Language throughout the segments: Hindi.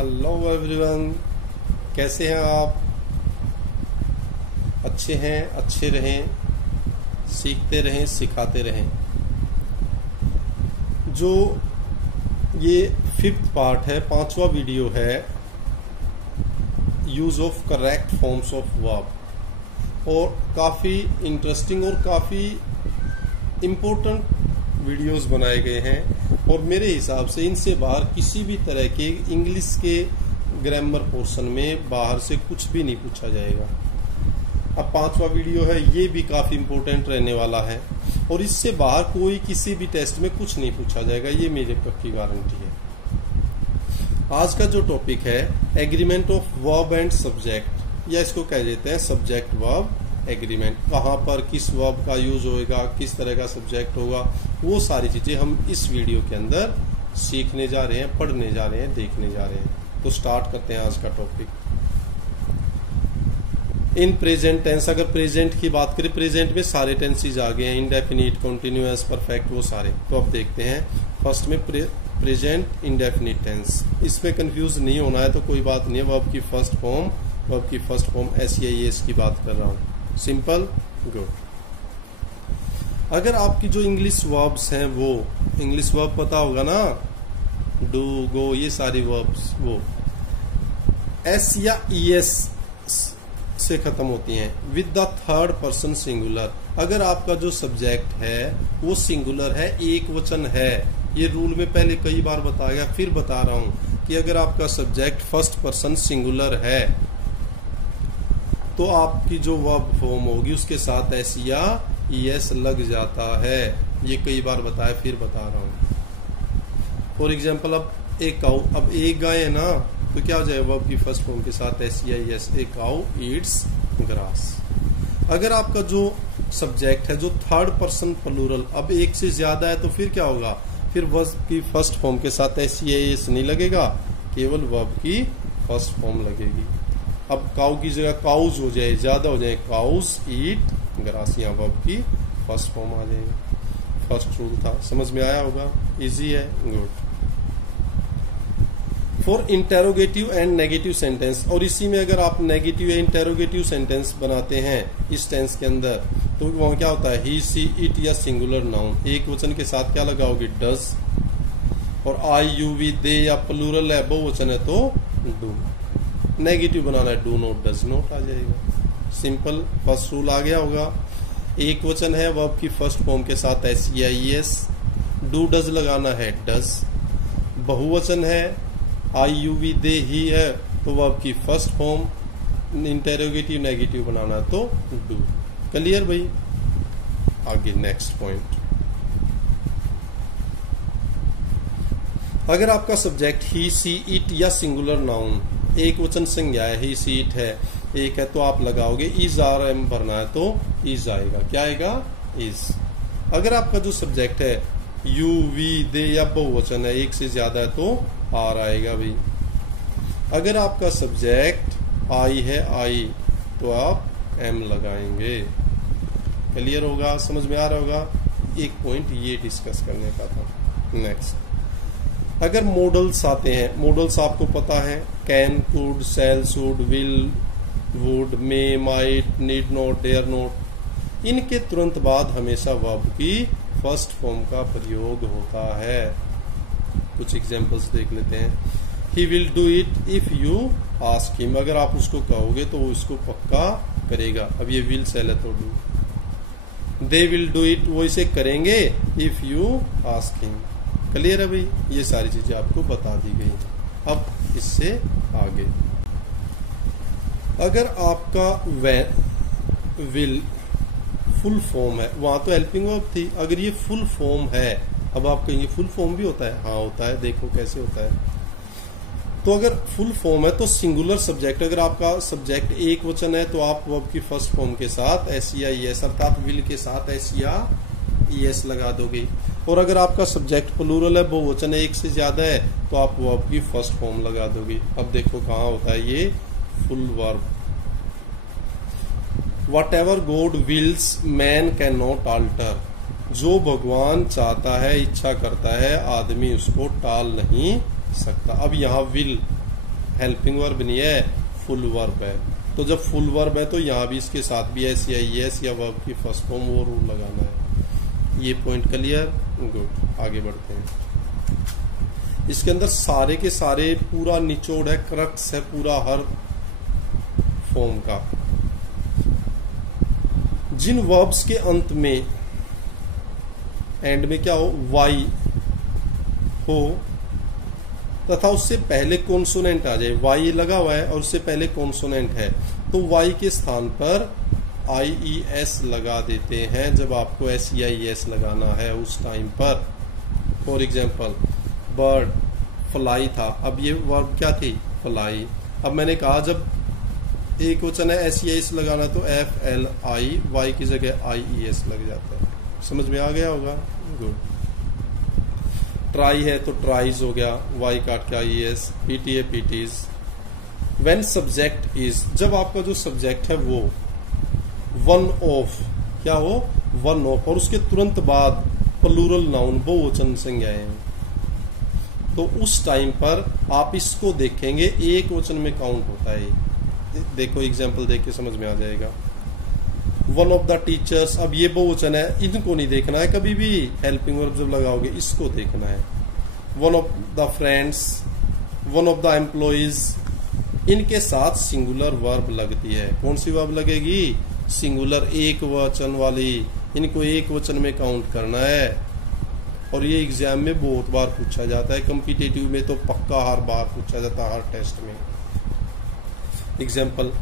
हेलो एवरीवन, कैसे हैं आप? अच्छे हैं, अच्छे रहें, सीखते रहें, सिखाते रहें। जो ये 5th पार्ट है, 5वां वीडियो है, use of correct forms of verb, और काफ़ी इंटरेस्टिंग और काफ़ी इम्पोर्टेंट वीडियोस बनाए गए हैं। और मेरे हिसाब से इनसे बाहर किसी भी तरह के इंग्लिश के ग्रामर पोर्शन में बाहर से कुछ भी नहीं पूछा जाएगा। अब 5वां वीडियो है, ये भी काफ़ी इम्पोर्टेंट रहने वाला है, और इससे बाहर कोई किसी भी टेस्ट में कुछ नहीं पूछा जाएगा, ये मेरी पक्की गारंटी है। आज का जो टॉपिक है, agreement of verb and subject, या इसको कह देते हैं सब्जेक्ट वर्ब एग्रीमेंट। कहाँ पर किस वर्ब का यूज होएगा, किस तरह का सब्जेक्ट होगा, वो सारी चीजें हम इस वीडियो के अंदर सीखने जा रहे हैं, पढ़ने जा रहे हैं, देखने जा रहे हैं। तो स्टार्ट करते हैं आज का टॉपिक। इन प्रेजेंट टेंस, अगर प्रेजेंट की बात करें, प्रेजेंट में सारे टेंसेज आ गए हैं, इंडेफिनिट, कॉन्टिन्यूअस, परफेक्ट, वो सारे। तो अब देखते हैं फर्स्ट में प्रेजेंट इंडेफिनिट टेंस। इसमें कंफ्यूज नहीं होना है, तो कोई बात नहीं है। वर्ब की फर्स्ट फॉर्म SEIS की बात कर रहा हूँ। Simple, good. अगर आपकी जो इंग्लिश वर्ब्स हैं, वो इंग्लिश वर्ब पता होगा ना, डू, गो, ये सारी वर्ब्स वो S या ES से खत्म होती हैं, with the third person singular. अगर आपका जो सब्जेक्ट है वो सिंगुलर है, एक वचन है, ये रूल में पहले कई बार बताया गया, फिर बता रहा हूं कि अगर आपका सब्जेक्ट फर्स्ट पर्सन सिंगुलर है तो आपकी जो वर्ब फॉर्म होगी उसके साथ S या ES लग जाता है। ये कई बार बताया, फिर बता रहा हूं। फॉर एग्जाम्पल, अब एक काऊ, अब एक गाय है ना, तो क्या हो जाएगा वर्ब की फर्स्ट फॉर्म के साथ S या ES, ए काऊ ईट्स ग्रास। अगर आपका जो सब्जेक्ट है जो थर्ड पर्सन प्लूरल, अब एक से ज्यादा है, तो फिर क्या होगा, फिर वर्ब की फर्स्ट फॉर्म के साथ S या ES नहीं लगेगा, केवल वर्ब की फर्स्ट फॉर्म लगेगी। अब काऊ की जगह काउज हो जाए, ज्यादा हो जाए, काउज ईट ग्रास, यहाँ वर्ब की फर्स्ट फॉर्म आ जाएगी। फर्स्ट रूल था, समझ में आया होगा, इजी है, good. For interrogative and negative sentence, और इसी में अगर आप नेगेटिव या इंटेरोगेटिव सेंटेंस बनाते हैं इस टेंस के अंदर, तो वहां क्या होता है, ही, सी, इट या सिंगुलर नाउन, एक वचन के साथ क्या लगाओगे, डज। और आई, यू, वी, दे, या प्लूरल है, बहुवचन है तो डू। नेगेटिव बनाना है, डू नॉट, डज नॉट आ जाएगा। सिंपल, फर्स्ट रूल आ गया होगा। एक वचन है, वर्ब की फर्स्ट फॉर्म के साथ S या ES, डू डज लगाना है, डज। बहुवचन है, आई, यू, वी, दे, ही है, तो वर्ब की फर्स्ट फॉर्म इंटेरोगेटिव नेगेटिव बनाना है तो डू। क्लियर भाई? आगे नेक्स्ट पॉइंट। अगर आपका सब्जेक्ट ही, सी, इट या सिंगुलर नाउन, एक वचन संज्ञा है, ही, सी, इट है, एक है, तो आप लगाओगे इज, आर, एम भरना है तो इज आएगा। क्या आएगा? इज। अगर आपका जो सब्जेक्ट है यू, वी, दे या बहुवचन है, एक से ज्यादा है, तो आर आएगा भाई। अगर आपका सब्जेक्ट आई है, आई, तो आप एम लगाएंगे। क्लियर होगा? समझ में आ रहा होगा? एक पॉइंट ये डिस्कस करने का था। नेक्स्ट, अगर मॉडल्स आते हैं, मॉडल्स आपको पता है, can, could, shall, should, will, would, may, might, need not, dare not, इनके तुरंत बाद हमेशा वर्ब की फर्स्ट फॉर्म का प्रयोग होता है। कुछ एग्जांपल्स देख लेते हैं। He will do it if you ask him, अगर आप उसको कहोगे तो वो इसको पक्का करेगा। अब ये विल शैल है तो do. They will do it, वो इसे करेंगे if you ask him. Clear है भाई? ये सारी चीजें आपको बता दी गई हैं। अब इससे आगे, अगर आपका विल फुल फॉर्म है, वहां तो हेल्पिंग वर्ब थी, अगर ये फुल फॉर्म है, अब आप कहेंगे फुल फॉर्म भी होता है? हाँ होता है, देखो कैसे होता है। तो अगर फुल फॉर्म है तो सिंगुलर सब्जेक्ट, अगर आपका सब्जेक्ट एक वचन है तो आप वर्ब की फर्स्ट फॉर्म के साथ S या ES, अर्थात विल के साथ S या ES लगा दोगे। और अगर आपका सब्जेक्ट प्लूरल है, बहुवचन है, एक से ज्यादा है, तो आप वर्ब की फर्स्ट फॉर्म लगा दोगे। अब देखो कहाँ होता है ये full verb. Whatever God wills man can not alter, जो भगवान चाहता है, इच्छा करता है, आदमी उसको टाल नहीं सकता। अब यहाँ विल हेल्पिंग वर्ब नहीं है, फुल वर्ब है। तो जब फुल वर्ब है तो यहाँ भी इसके साथ भी एस या ईएस या वर्ब की फर्स्ट फॉर्म वो रूल लगाना है। ये पॉइंट क्लियर? गुड, आगे बढ़ते हैं। इसके अंदर सारे के सारे पूरा निचोड़ है, क्रक्स है पूरा हर फॉर्म का। जिन वर्ब्स के अंत में एंड में क्या हो, वाई हो तथा उससे पहले कॉन्सोनेंट आ जाए, वाई लगा हुआ है और उससे पहले कॉन्सोनेंट है, तो वाई के स्थान पर IES लगा देते हैं जब आपको SEIS लगाना है उस टाइम पर। फॉर एग्जाम्पल बर्ड, फ्लाई था, अब ये वर्ब क्या थी, फ्लाई। अब मैंने कहा जब एक वचन है SEIS लगाना तो FLI, वाई की जगह IES लग जाता है। समझ में आ गया होगा? गुड। ट्राई है तो ट्राइज हो गया, वाई काट के IES, PTA PTs। When subject is, जब आपका जो सब्जेक्ट है वो वन ऑफ, क्या हो, वन ऑफ, और उसके तुरंत बाद प्लूरल नाउन बहुवचन संज्ञाएं हैं, तो उस टाइम पर आप इसको देखेंगे एक वचन में काउंट होता है। देखो एग्जाम्पल देख के समझ में आ जाएगा। वन ऑफ द टीचर्स, अब ये बहुवचन है, इनको नहीं देखना है कभी भी, हेल्पिंग वर्ब जब लगाओगे इसको देखना है। One of the friends, one of the employees, इनके साथ सिंगुलर वर्ब लगती है। कौन सी वर्ब लगेगी, सिंगुलर, एक वचन वाली, इनको एक वचन में काउंट करना है। और ये एग्जाम में बहुत बार पूछा जाता है, कॉम्पिटिटिव में तो पक्का हर बार पूछा जाता है, हर टेस्ट में। Example,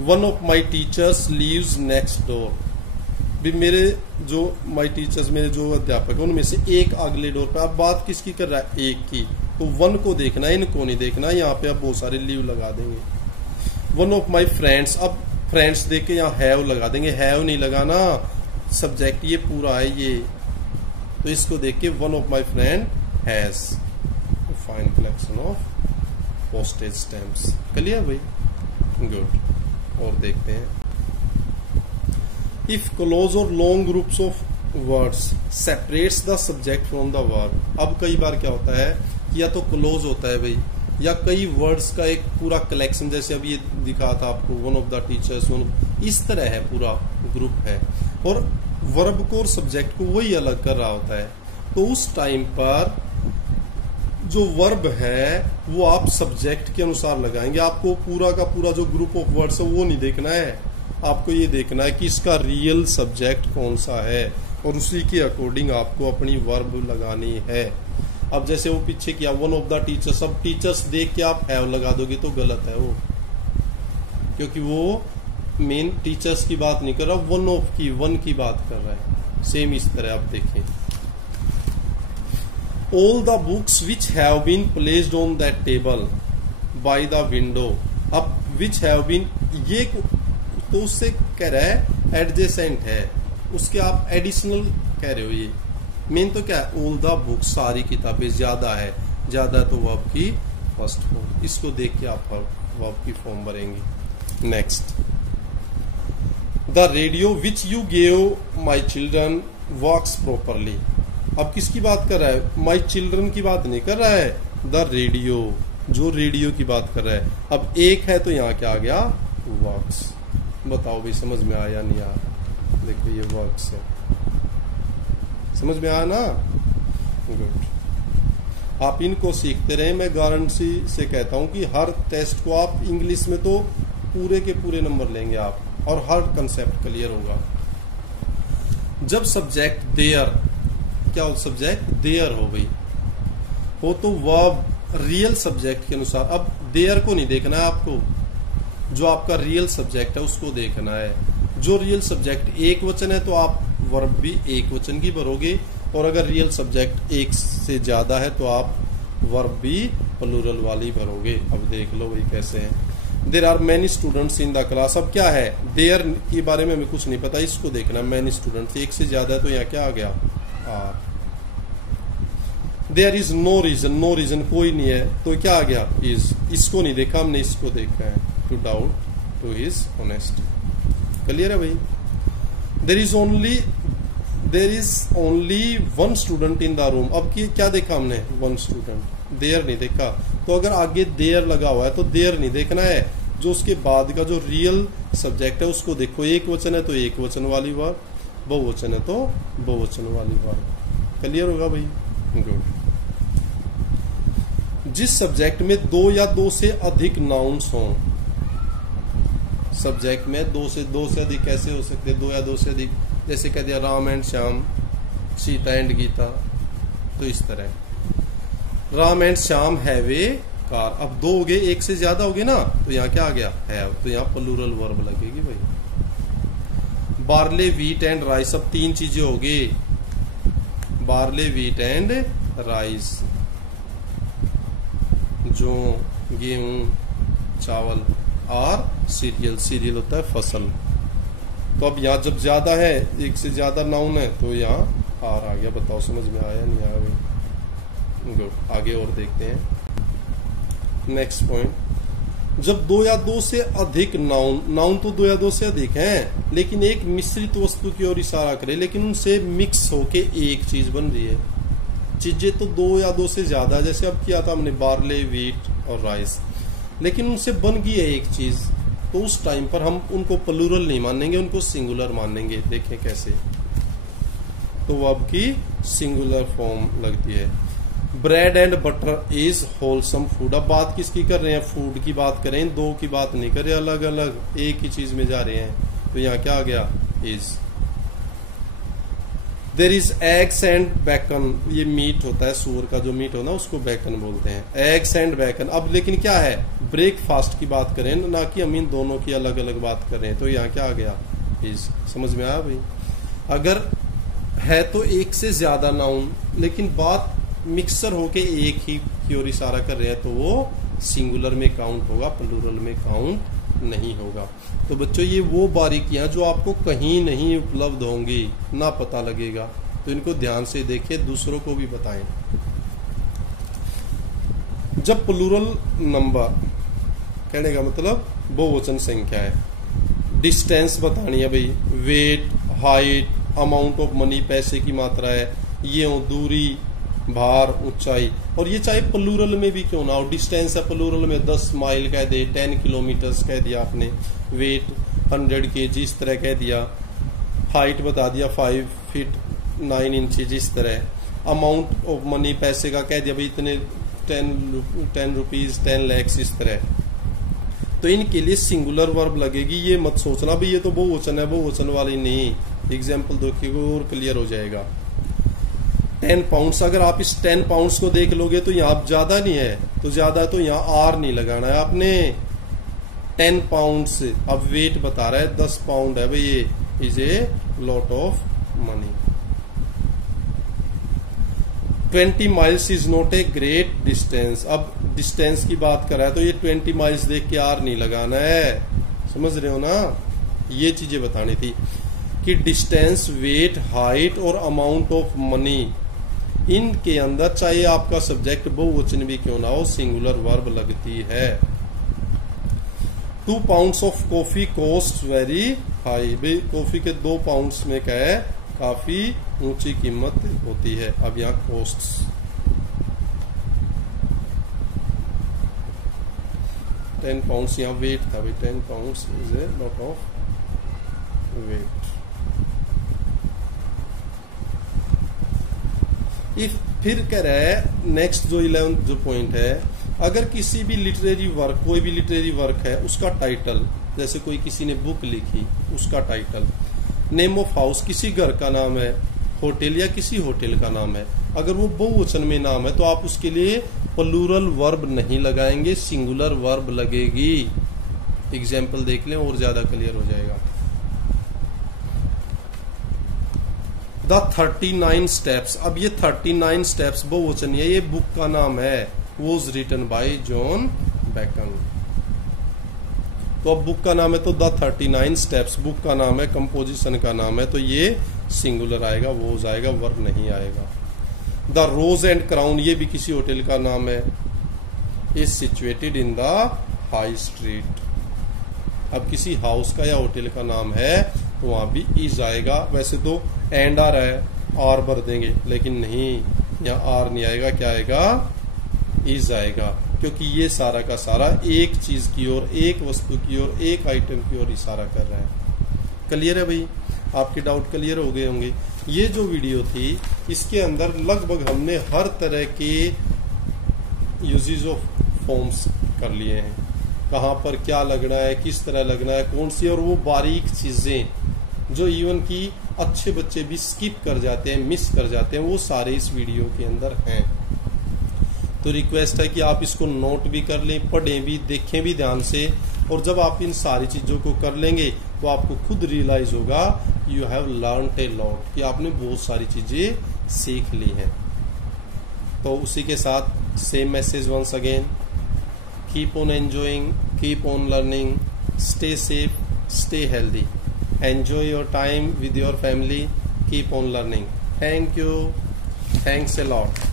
one of my teachers leaves next door, भी मेरे जो माई टीचर्स, मेरे जो अध्यापक उनमें से एक अगले डोर पे। अब बात किसकी कर रहा है, एक की, तो वन को देखना है, इनको नहीं देखना। यहाँ पे आप बहुत सारे लीव लगा देंगे। वन ऑफ माई फ्रेंड्स, अब फ्रेंड्स देख के यहाँ हैव लगा देंगे, हैव नहीं लगाना, सब्जेक्ट ये पूरा है ये, तो इसको देख के one of my friend has fine collection of postage stamps. Clear भाई? गुड। और देखते हैं, इफ क्लोज और long groups of words separates the subject from the verb. अब कई बार क्या होता है कि या तो क्लोज होता है भाई, या कई वर्ड्स का एक पूरा कलेक्शन, जैसे अभी ये दिखा था आपको, वन ऑफ द टीचर्स, इस तरह है, पूरा ग्रुप है, और वर्ब को और सब्जेक्ट को वही अलग कर रहा होता है। तो उस टाइम पर जो वर्ब है वो आप सब्जेक्ट के अनुसार लगाएंगे। आपको पूरा का पूरा जो ग्रुप ऑफ वर्ड्स है वो नहीं देखना है, आपको ये देखना है कि इसका रियल सब्जेक्ट कौन सा है, और उसी के अकॉर्डिंग आपको अपनी वर्ब लगानी है। अब जैसे वो पीछे किया वन ऑफ द टीचर्स, अब टीचर्स देख के आप हैव लगा दोगे तो गलत है वो, क्योंकि वो मेन टीचर्स की बात नहीं कर रहा, वन ऑफ की, वन की बात कर रहा है। सेम इस तरह आप देखें, all the books which have been placed on that table by the window। अब which have been, ये तो उससे कह रहा है एडजेसेंट है, उसके आप एडिशनल कह रहे हो। ये मेन तो क्या है, all the books, सारी किताबें, ज्यादा है, ज्यादा तो वर्ब की फर्स्ट फॉर्म, इसको देख के आप वर्ब की फॉर्म भरेंगे। Next, the radio which you gave my children works properly. अब किसकी बात कर रहा है, माई चिल्ड्रन की बात नहीं कर रहा है, द रेडियो, जो रेडियो की बात कर रहा है। अब एक है तो यहाँ क्या आ गया, वर्क्स। बताओ भाई समझ में आया नहीं आया? देखो ये वर्क्स है, समझ में आया ना? गुड। आप इनको सीखते रहे, मैं गारंटी से कहता हूं कि हर टेस्ट को आप इंग्लिश में तो पूरे के पूरे नंबर लेंगे आप, और हर कंसेप्ट क्लियर होगा। जब सब्जेक्ट देयर, क्या हो, सब्जेक्ट देयर हो गई हो तो वर्ब रियल सब्जेक्ट के अनुसार। अब देयर को नहीं देखना है आपको, जो आपका रियल सब्जेक्ट है उसको देखना है। जो रियल सब्जेक्ट एक वचन है तो आप वर्ब भी एक वचन की भरोगे, और अगर रियल सब्जेक्ट एक से ज्यादा है तो आप वर्ब भी प्लूरल वाली भरोगे। अब देख लो वही कैसे है। There are many students in the class. अब क्या है, देयर के बारे में हमें कुछ नहीं पता, इसको देखना। मैनी स्टूडेंट्स एक से ज्यादा है तो यहाँ क्या आ गया, are. There is no reason, no reason कोई नहीं है तो क्या आ गया, इज। इसको नहीं देखा हमने, इसको देखा है, to doubt, to is honest. Clear है भाई? There is only one student in the room. अब क्या देखा हमने, वन स्टूडेंट, देयर नहीं देखा, तो अगर आगे देयर लगा हुआ है तो देयर नहीं देखना है, जो उसके बाद का जो रियल सब्जेक्ट है उसको देखो। एक वचन है तो एक वचन वाली वर्ब, बहुवचन है तो बहुवचन वाली वर्ब। क्लियर होगा भाई? गुड। जिस सब्जेक्ट में दो या दो से अधिक नाउन्स हों, सब्जेक्ट में दो से अधिक कैसे हो सकते? दो या दो से अधिक, जैसे कह दिया राम एंड श्याम, सीता एंड गीता, तो इस तरह Ram and Shyam have a car. अब दो हो गए, एक से ज्यादा हो गए ना, तो यहाँ क्या आ गया? हैव, तो यहाँ प्लूरल वर्ब लगेगी भाई। बार्ले व्हीट एंड राइस, अब तीन चीजें हो गई, बार्ले व्हीट एंड राइस, जो गेहूं चावल, और सीरियल, सीरियल होता है फसल। तो अब यहाँ जब ज्यादा है, एक से ज्यादा नाउन है, तो यहाँ आर आ गया। बताओ समझ में आया नहीं आया भाई? गुड। आगे और देखते हैं नेक्स्ट पॉइंट। जब दो या दो से अधिक नाउन, नाउन तो दो या दो से अधिक हैं, लेकिन एक मिश्रित वस्तु की ओर इशारा करे, लेकिन उनसे मिक्स होके एक चीज बन रही है। चीजें तो दो या दो से ज्यादा, जैसे अब किया था हमने बार्ले व्हीट और राइस, लेकिन उनसे बन गई है एक चीज, तो उस टाइम पर हम उनको प्लूरल नहीं मानेंगे, उनको सिंगुलर मानेंगे। देखें कैसे, तो वर्ब की सिंगुलर फॉर्म लगती है। Bread and butter is wholesome food. अब बात किसकी कर रहे हैं? फूड की बात करें, दो की बात नहीं कर रहे, अलग अलग एक ही चीज में जा रहे हैं। तो यहाँ क्या आ गया? Is. There is eggs and bacon, ये मीट होता है, सूअर का जो मीट होना उसको बैकन बोलते हैं। Eggs and bacon. अब लेकिन क्या है? ब्रेकफास्ट की बात करें ना, कि हम इन दोनों की अलग अलग बात कर रहे हैं। तो यहाँ क्या आ गया? इज। समझ में आया भाई? अगर है तो एक से ज्यादा नाउन, लेकिन बात मिक्सर होके एक ही की ओर इशारा कर रहे हैं, तो वो सिंगुलर में काउंट होगा, प्लूरल में काउंट नहीं होगा। तो बच्चों ये वो बारीकियां जो आपको कहीं नहीं उपलब्ध होंगी, ना पता लगेगा, तो इनको ध्यान से देखिए, दूसरों को भी बताएं। जब प्लूरल नंबर, कहने का मतलब बहुवचन संख्या है, डिस्टेंस बतानी है भाई, weight, height, amount of money, पैसे की मात्रा है, ये हो दूरी, भार, ऊंचाई, और ये चाहे प्लूरल में भी क्यों ना हो। डिस्टेंस है प्लूरल में 10 माइल कह दे, 10 किलोमीटर्स कह दिया आपने, वेट 100 kg इस तरह कह दिया, हाइट बता दिया 5 फीट 9 इंचेज इस तरह, अमाउंट ऑफ मनी पैसे का कह दिया भाई इतने 10 रुपीज 10 lakhs इस तरह। तो इनके लिए सिंगुलर वर्ब लगेगी। ये मत सोचना भाई ये तो बहुवचन है, बहुवचन वाली नहीं। एग्जाम्पल देखिएगा और क्लियर हो जाएगा। 10 पाउंड्स, अगर आप इस 10 पाउंड्स को देख लोगे तो यहाँ ज्यादा नहीं है, तो ज्यादा है तो यहाँ आर नहीं लगाना है आपने। 10 पाउंड्स, अब वेट बता रहा है 10 पाउंड है भाई, ये is a lot of money. 20 miles is not a great distance, अब डिस्टेंस की बात कर रहा है तो ये 20 माइल्स देख के आर नहीं लगाना है, समझ रहे हो ना? ये चीजें बतानी थी कि डिस्टेंस, वेट, हाइट और अमाउंट ऑफ मनी, इनके अंदर चाहे आपका सब्जेक्ट बहुवचन भी क्यों ना हो, सिंगुलर वर्ब लगती है। 2 pounds of coffee cost very high, भाई कॉफी के 2 पाउंड्स में क्या है? काफी ऊंची कीमत होती है। अब यहाँ कॉस्ट्स, £10 यहाँ वेट था भाई, 10 pounds is a lot of weight. फिर कह रहा है नेक्स्ट जो 11th जो पॉइंट है, अगर किसी भी लिटरेरी वर्क, कोई भी लिटरेरी वर्क है, उसका टाइटल, जैसे कोई किसी ने बुक लिखी उसका टाइटल, नेम ऑफ हाउस किसी घर का नाम है, होटल या किसी होटल का नाम है, अगर वो बहुवचन में नाम है तो आप उसके लिए प्लूरल वर्ब नहीं लगाएंगे, सिंगुलर वर्ब लगेगी। एग्जाम्पल देख लें और ज्यादा क्लियर हो जाएगा। द 39 स्टेप्स, अब ये 39 स्टेप्स बहुवचन है, ये बुक का नाम है, was written by John Bacon. तो अब बुक का नाम है तो द 39 स्टेप्स बुक का नाम है, कंपोजिशन का नाम है, तो ये सिंगुलर आएगा, वॉज आएगा, वर्ब नहीं आएगा। द रोज एंड क्राउन, ये भी किसी होटल का नाम है, is situated in the high street. अब किसी हाउस का या होटल का नाम है तो वहां भी इज आएगा। वैसे तो एंड आ रहा है, आर भर देंगे, लेकिन नहीं, यहाँ आर नहीं आएगा, क्या आएगा? इज आएगा। क्योंकि ये सारा का सारा एक चीज की ओर, एक वस्तु की ओर, एक आइटम की ओर इशारा कर रहा है। क्लियर है भाई? आपके डाउट क्लियर हो गए होंगे। ये जो वीडियो थी इसके अंदर लगभग हमने हर तरह के यूजेज ऑफ फॉर्म्स कर लिए हैं, कहाँ पर क्या लगना है, किस तरह लगना है, कौन सी, और वो बारीक चीजें जो इवन की अच्छे बच्चे भी स्किप कर जाते हैं, मिस कर जाते हैं, वो सारे इस वीडियो के अंदर हैं। तो रिक्वेस्ट है कि आप इसको नोट भी कर लें, पढ़ें भी, देखें भी ध्यान से, और जब आप इन सारी चीजों को कर लेंगे तो आपको खुद रियलाइज होगा you have learned a lot, कि आपने बहुत सारी चीजें सीख ली हैं। तो उसी के साथ same message once again, keep on enjoying, keep on learning, stay safe, stay healthy, enjoy your time with your family, keep on learning. Thank you, thanks a lot.